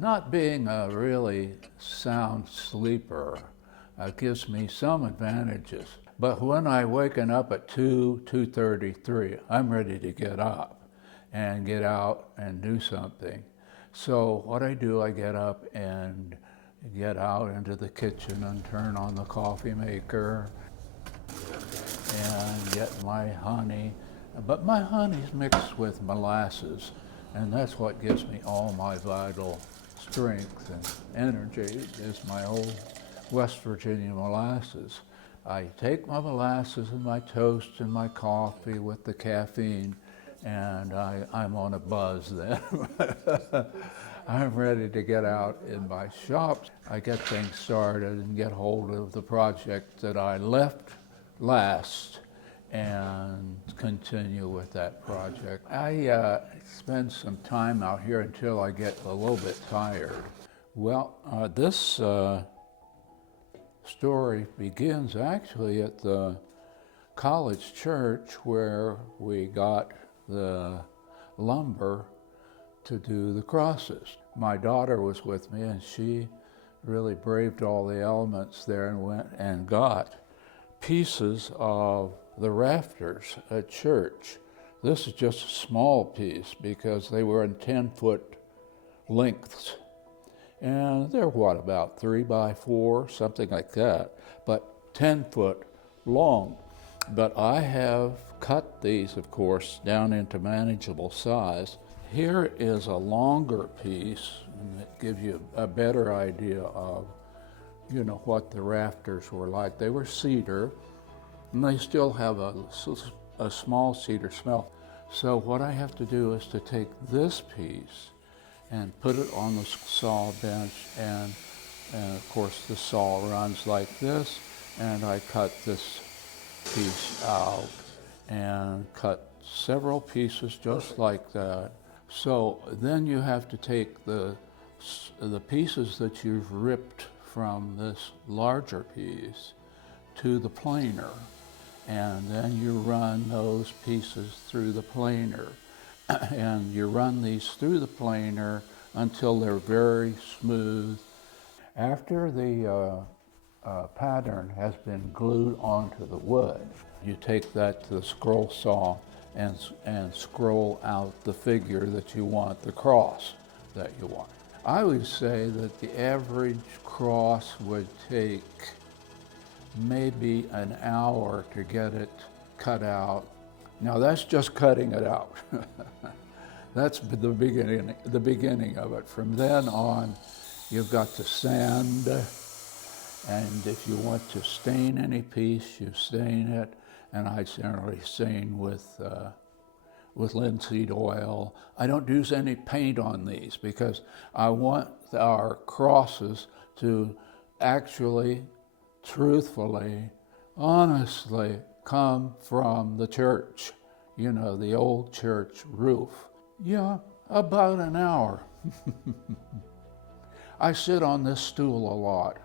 Not being a really sound sleeper gives me some advantages. But when I'm waking up at 2:33, I'm ready to get up and get out and do something. So what I do, I get up and get out into the kitchen and turn on the coffee maker and get my honey. But my honey's mixed with molasses, and that's what gives me all my vital strength and energy, is my old West Virginia molasses. I take my molasses and my toast and my coffee with the caffeine, and I'm on a buzz then. I'm ready to get out in my shop. I get things started and get hold of the project that I left last and continue with that project. I spend some time out here until I get a little bit tired. Well, this story begins actually at the college church where we got the lumber to do the crosses. My daughter was with me, and she really braved all the elements there and went and got pieces of the rafters at church. This is just a small piece because they were in 10-foot lengths. And they're about 3 by 4, something like that, but 10 foot long. But I have cut these, of course, down into manageable size. Here is a longer piece, and it gives you a better idea of, what the rafters were like. They were cedar, and they still have a small cedar smell. So what I have to do is to take this piece and put it on the saw bench, and of course the saw runs like this, and I cut this piece out and cut several pieces just like that. So then you have to take the pieces that you've ripped from this larger piece to the planer, and then you run those pieces through the planer. And you run these through the planer until they're very smooth. After the pattern has been glued onto the wood, you take that to the scroll saw and scroll out the figure that you want, the cross that you want. I would say that the average cross would take maybe an hour to get it cut out. Now that's just cutting it out. That's the beginning of it. From then on, you've got to sand, and if you want to stain any piece, you stain it. And I generally stain with linseed oil. I don't use any paint on these because I want our crosses to actually, truthfully, honestly come from the church, the old church roof. Yeah, about an hour. I sit on this stool a lot.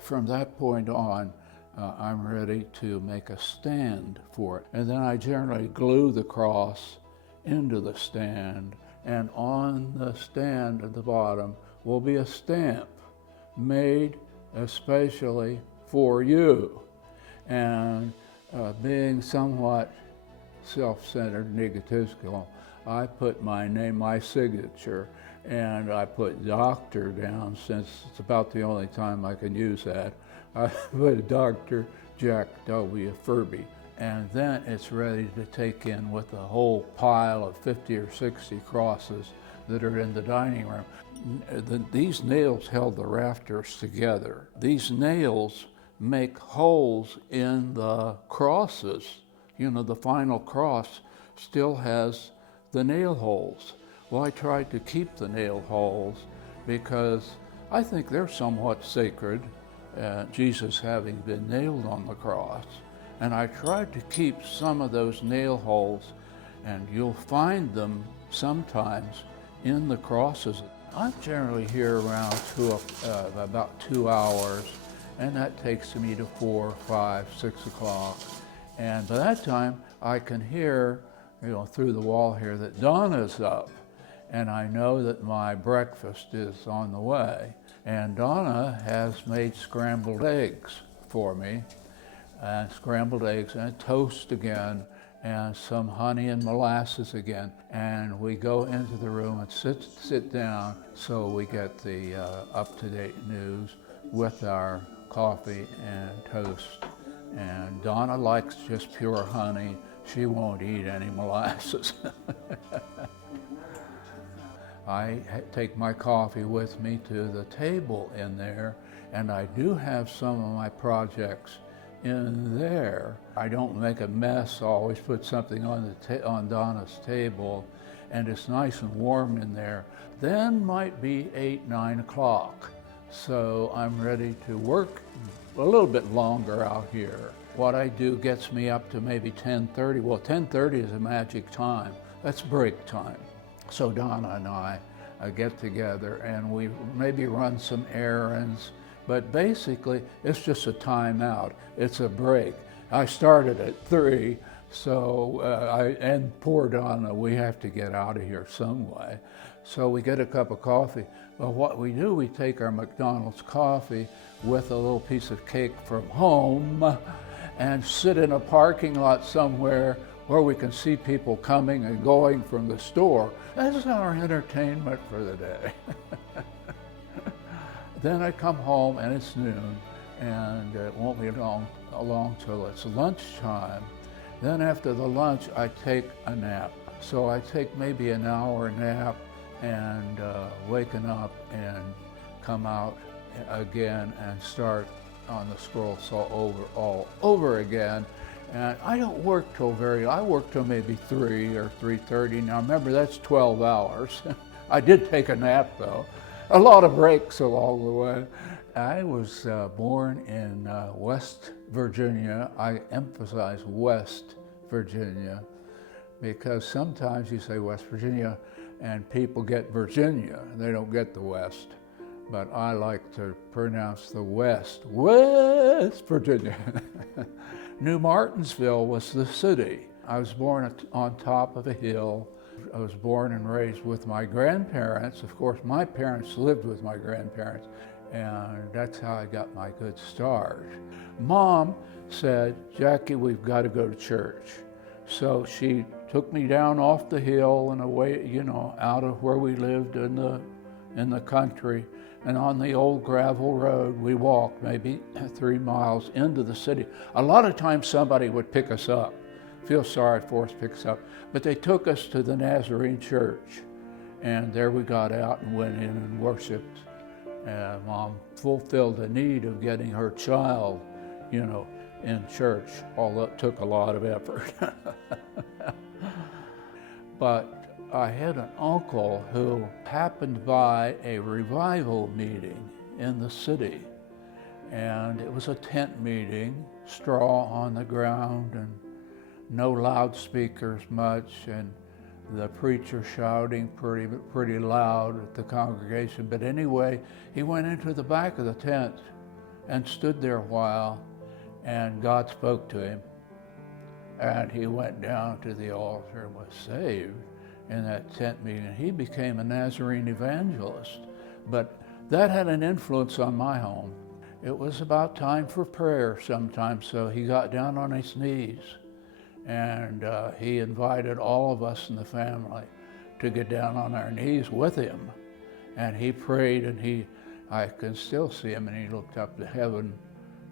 From that point on, I'm ready to make a stand for it. And then I generally glue the cross into the stand, and on the stand at the bottom will be a stamp made especially for you. And being somewhat self-centered and egotistical, I put my name, my signature, and I put doctor down, since it's about the only time I can use that. I put Dr. Jack W. Furbee, and then it's ready to take in with a whole pile of 50 or 60 crosses that are in the dining room. These nails held the rafters together. These nails make holes in the crosses. The final cross still has the nail holes. Well, I tried to keep the nail holes because I think they're somewhat sacred, Jesus having been nailed on the cross. And I tried to keep some of those nail holes, and you'll find them sometimes in the crosses. I'm generally here around about 2 hours, and that takes me to 4, 5, 6 o'clock. And by that time, I can hear, through the wall here that Donna's up. and I know that my breakfast is on the way. And Donna has made scrambled eggs for me, and scrambled eggs and toast again, and some honey and molasses again. And we go into the room and sit down so we get the up-to-date news with our coffee and toast. And Donna likes just pure honey. She won't eat any molasses. I take my coffee with me to the table in there, and I do have some of my projects in there. I don't make a mess. I always put something on Donna's table, and it's nice and warm in there. Then might be 8, 9 o'clock. So I'm ready to work a little bit longer out here. What I do gets me up to maybe 10:30. Well, 10:30 is a magic time. That's break time. So Donna and I get together and we maybe run some errands, but basically it's just a time out. It's a break. I started at 3, so and poor Donna, we have to get out of here some way. So we get a cup of coffee. Well, what we do, we take our McDonald's coffee with a little piece of cake from home and sit in a parking lot somewhere where we can see people coming and going from the store. That's our entertainment for the day. Then I come home and it's noon, and it won't be long till it's lunchtime. Then after the lunch, I take a nap. So I take maybe an hour nap and waken up and come out again and start on the scroll saw all over again. And I don't work till I work till maybe 3 or 3:30. Now remember, that's 12 hours. I did take a nap though. A lot of breaks along the way. I was born in West Virginia. I emphasize West Virginia because sometimes you say West Virginia and people get Virginia. They don't get the West. But I like to pronounce the West Virginia. New Martinsville was the city. I was born on top of a hill. I was born and raised with my grandparents. Of course, my parents lived with my grandparents, and that's how I got my good start. Mom said, "Jackie, we've got to go to church." So she took me down off the hill and away, out of where we lived in the country. And on the old gravel road, we walked maybe 3 miles into the city. A lot of times somebody would pick us up. Feel sorry for us, pick us up. But they took us to the Nazarene church. And there we got out and went in and worshiped. And Mom fulfilled the need of getting her child, in church, although it took a lot of effort. But I had an uncle who happened by a revival meeting in the city. And it was a tent meeting, straw on the ground and no loudspeakers much, and the preacher shouting pretty loud at the congregation. But anyway, he went into the back of the tent and stood there a while, and God spoke to him. And he went down to the altar and was saved in that tent meeting. He became a Nazarene evangelist, but that had an influence on my home. It was about time for prayer sometimes, so he got down on his knees and he invited all of us in the family to get down on our knees with him. And he prayed, and I can still see him, and he looked up to heaven,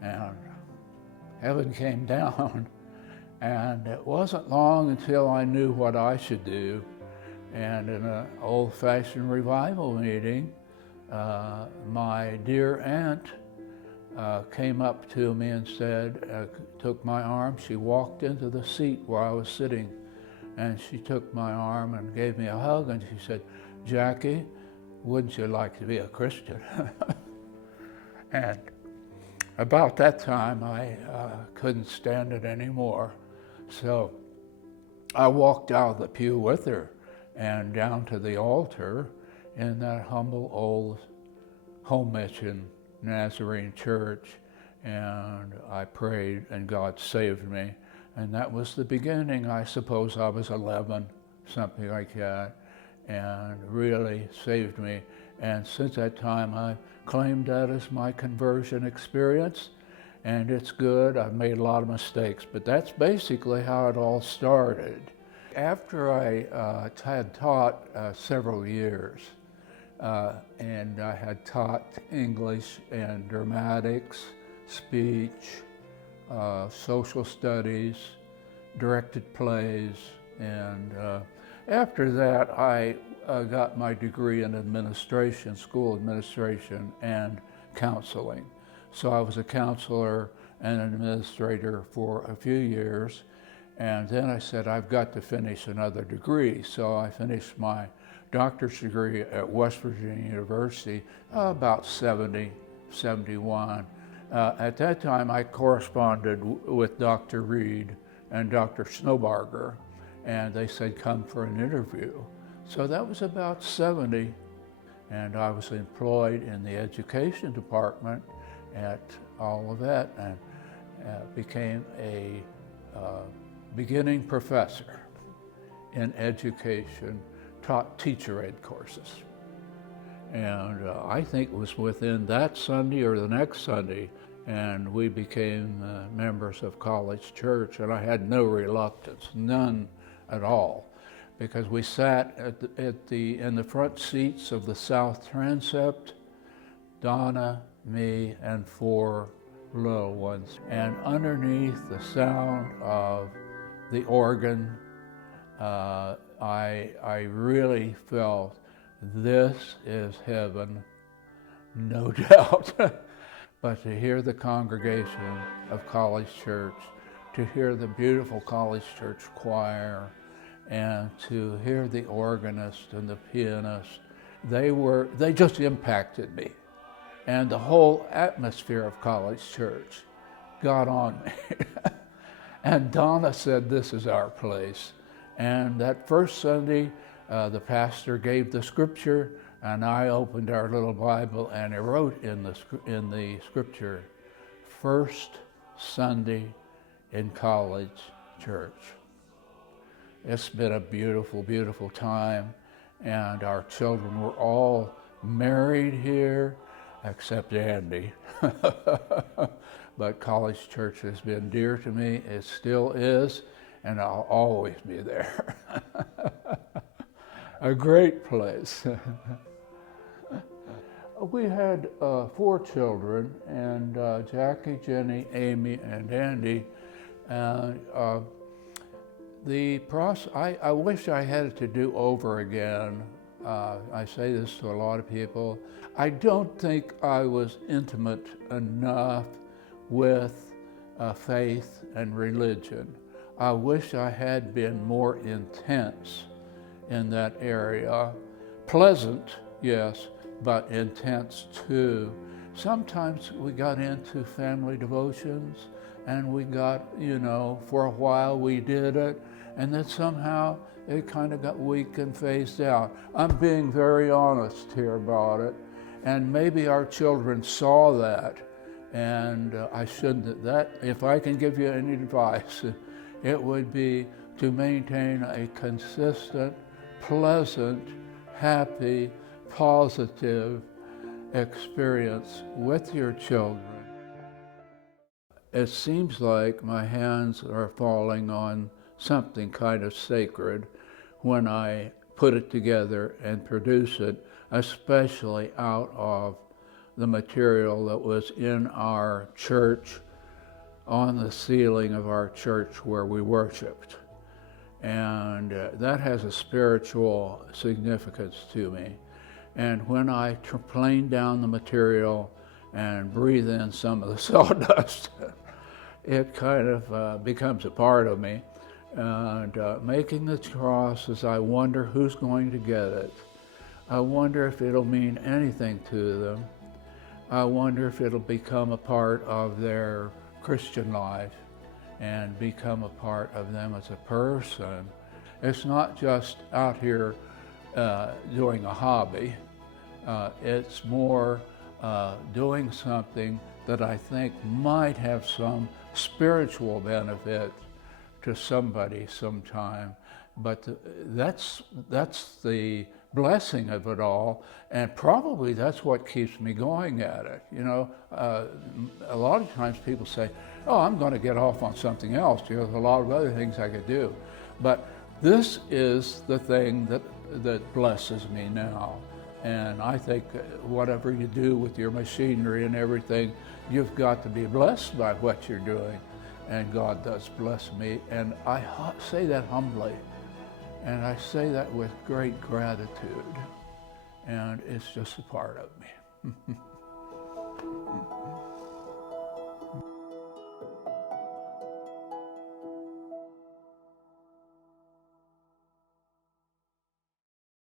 and heaven came down. And it wasn't long until I knew what I should do. And in an old-fashioned revival meeting, my dear aunt came up to me and said, took my arm. She walked into the seat where I was sitting, and she took my arm and gave me a hug, and she said, "Jackie, wouldn't you like to be a Christian?" And about that time, I couldn't stand it anymore. So I walked out of the pew with her and down to the altar in that humble old home mission Nazarene church, and I prayed, and God saved me. And that was the beginning. I suppose I was 11, something like that. and really saved me. And since that time, I claimed that as my conversion experience, and it's good. I've made a lot of mistakes, but that's basically how it all started. After I had taught several years, and I had taught English and dramatics, speech, social studies, directed plays, and after that I got my degree in administration, school administration and counseling. So I was a counselor and an administrator for a few years, and then I said, I've got to finish another degree. So I finished my doctor's degree at West Virginia University about 70, 71. At that time, I corresponded with Dr. Reed and Dr. Snowbarger, and they said, come for an interview. So that was about 70, and I was employed in the education department at Olivet and became a beginning professor in education, taught teacher ed courses. And I think it was within that Sunday or the next Sunday, and we became members of College Church, and I had no reluctance, none at all, because we sat in the front seats of the South Transept, Donna, me, and 4 little ones, and underneath the sound of the organ, I really felt this is heaven, no doubt. But to hear the congregation of College Church, to hear the beautiful College Church choir, and to hear the organist and the pianist, they just impacted me. And the whole atmosphere of College Church got on me. And Donna said, this is our place. And that first Sunday, the pastor gave the scripture, and I opened our little Bible, and I wrote in the scripture, first Sunday in College Church. It's been a beautiful, beautiful time, and our children were all married here, except Andy. But College Church has been dear to me. It still is, and I'll always be there. A great place. We had 4 children, and Jackie, Jenny, Amy, and Andy. And the process, I wish I had it to do over again. I say this to a lot of people. I don't think I was intimate enough with faith and religion. I wish I had been more intense in that area. Pleasant, yes, but intense too. Sometimes we got into family devotions, and we got, for a while we did it, and then somehow it kind of got weak and phased out. I'm being very honest here about it, and maybe our children saw that, and I shouldn't. If I can give you any advice, it would be to maintain a consistent, pleasant, happy, positive experience with your children. It seems like my hands are falling on something kind of sacred when I put it together and produce it, especially out of the material that was in our church, on the ceiling of our church where we worshiped. And that has a spiritual significance to me. And when I plane down the material and breathe in some of the sawdust, it kind of becomes a part of me. And making the crosses, I wonder who's going to get it. I wonder if it'll mean anything to them. I wonder if it'll become a part of their Christian life and become a part of them as a person. It's not just out here doing a hobby. It's more doing something that I think might have some spiritual benefit to somebody sometime. But that's the blessing of it all, and probably that's what keeps me going at it. You know, a lot of times people say, oh, I'm going to get off on something else. You know, there's a lot of other things I could do. But this is the thing that blesses me now. And I think whatever you do with your machinery and everything, you've got to be blessed by what you're doing. And God does bless me. And I say that humbly. And I say that with great gratitude. And it's just a part of me.